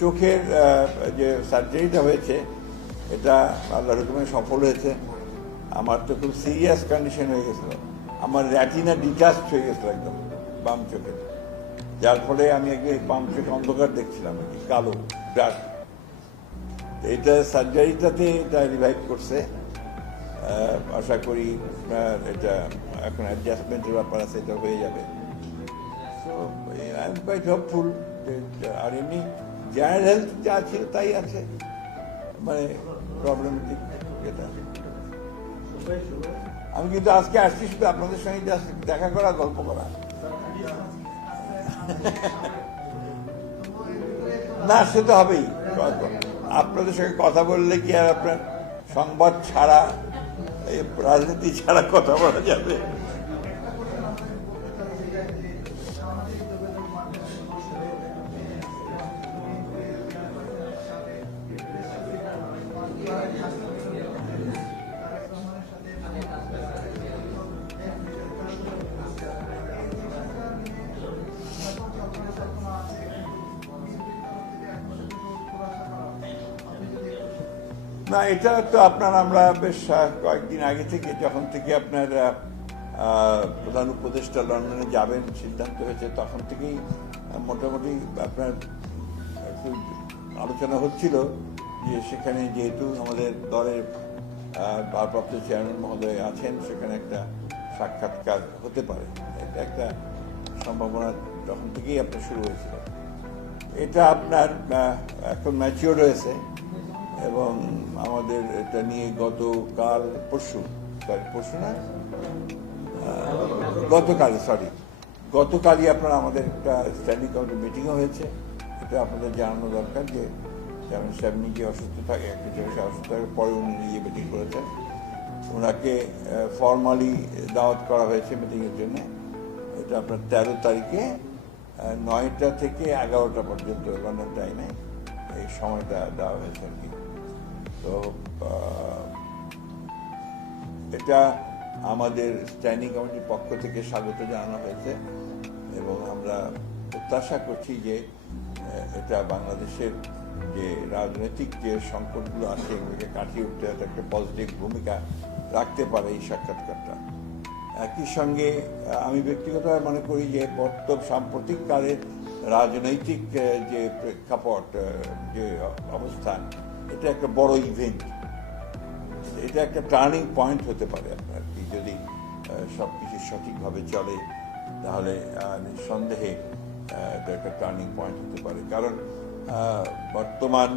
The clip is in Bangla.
চোখের যে সার্জারিটা হয়েছে এটা আল্লাহর হুকুমে সফল হয়েছে। আমার তো খুব সিরিয়াস কন্ডিশন হয়ে গেছিলো, আমার র্যাটিনা ডিটাচড হয়ে গেছিলো একদম বাম চোখে, যার ফলে আমি একদম বাম চোখে অন্ধকার দেখছিলাম আর কি, কালো ডার্ক। এটা সার্জারিটাতে এটা রিভাইভ করছে। আশা করি এটা এখন অ্যাডজাস্টমেন্টের ব্যাপার আছে, এটা হয়ে যাবে। So I am quite hopeful. আর এমনি জেনারেল হেলথ যা ছিল তাই আছে, মানে প্রবলেমেটিক যেটা। আমি কিন্তু আজকে আসছি শুধু আপনাদের সঙ্গে জাস্ট দেখা করা, গল্প করা। না, সে তো হবেই। আপনাদের সঙ্গে কথা বললে কি আর আপনার সংবাদ ছাড়া, রাজনীতি ছাড়া কথা বলা যাবে? না, এটা তো আপনার আমরা বেশ কয়েকদিন আগে থেকে, যখন থেকে আপনার প্রধান উপদেষ্টা লন্ডনে যাবেন সিদ্ধান্ত হয়েছে, তখন থেকেই মোটামুটি আপনার একটু আলোচনা হচ্ছিল যে সেখানে যেহেতু আমাদের দলের ভারপ্রাপ্ত চেয়ারম্যান মহোদয় আছেন, সেখানে একটা সাক্ষাৎকার হতে পারে। এটা একটা সম্ভাবনা তখন থেকেই আপনার শুরু হয়েছিল। এটা আপনার এখন ম্যাচিওর হয়েছে এবং আমাদের এটা নিয়ে গতকালই আপনার আমাদের একটা স্ট্যান্ডিং কমিটি মিটিংও হয়েছে। এটা আপনাদের জানানো দরকার যে চেয়ারম্যান সাহেব নিজে অসুস্থ থাকে, অসুস্থ থাকার পরে উনি নিজে মিটিং করেছেন। ওনাকে ফর্মালি দাওয়াত করা হয়েছে মিটিংয়ের জন্য। এটা আপনার 13 তারিখে 9টা থেকে 11টা পর্যন্ত লন্ডন টাইমে এই সময়টা দেওয়া হয়েছে আর কি। তো এটা আমাদের স্ট্যান্ডিং কমিটির পক্ষ থেকে স্বাগত জানানো হয়েছে এবং আমরা প্রত্যাশা করছি যে এটা বাংলাদেশের যে রাজনৈতিক যে সংকটগুলো আছে এগুলোকে কাটিয়ে উঠতে একটা পজিটিভ ভূমিকা রাখতে পারে এই সাক্ষাৎকারটা। একই সঙ্গে আমি ব্যক্তিগতভাবে মনে করি যে সাম্প্রতিককালের রাজনৈতিক যে প্রেক্ষাপট, যে অবস্থান, এটা একটা বড় ইভেন্ট, এটা একটা টার্নিং পয়েন্ট হতে পারে আপনার কি। যদি সব কিছু সঠিকভাবে চলে তাহলে নিঃসন্দেহে এটা একটা টার্নিং পয়েন্ট হতে পারে। কারণ বর্তমান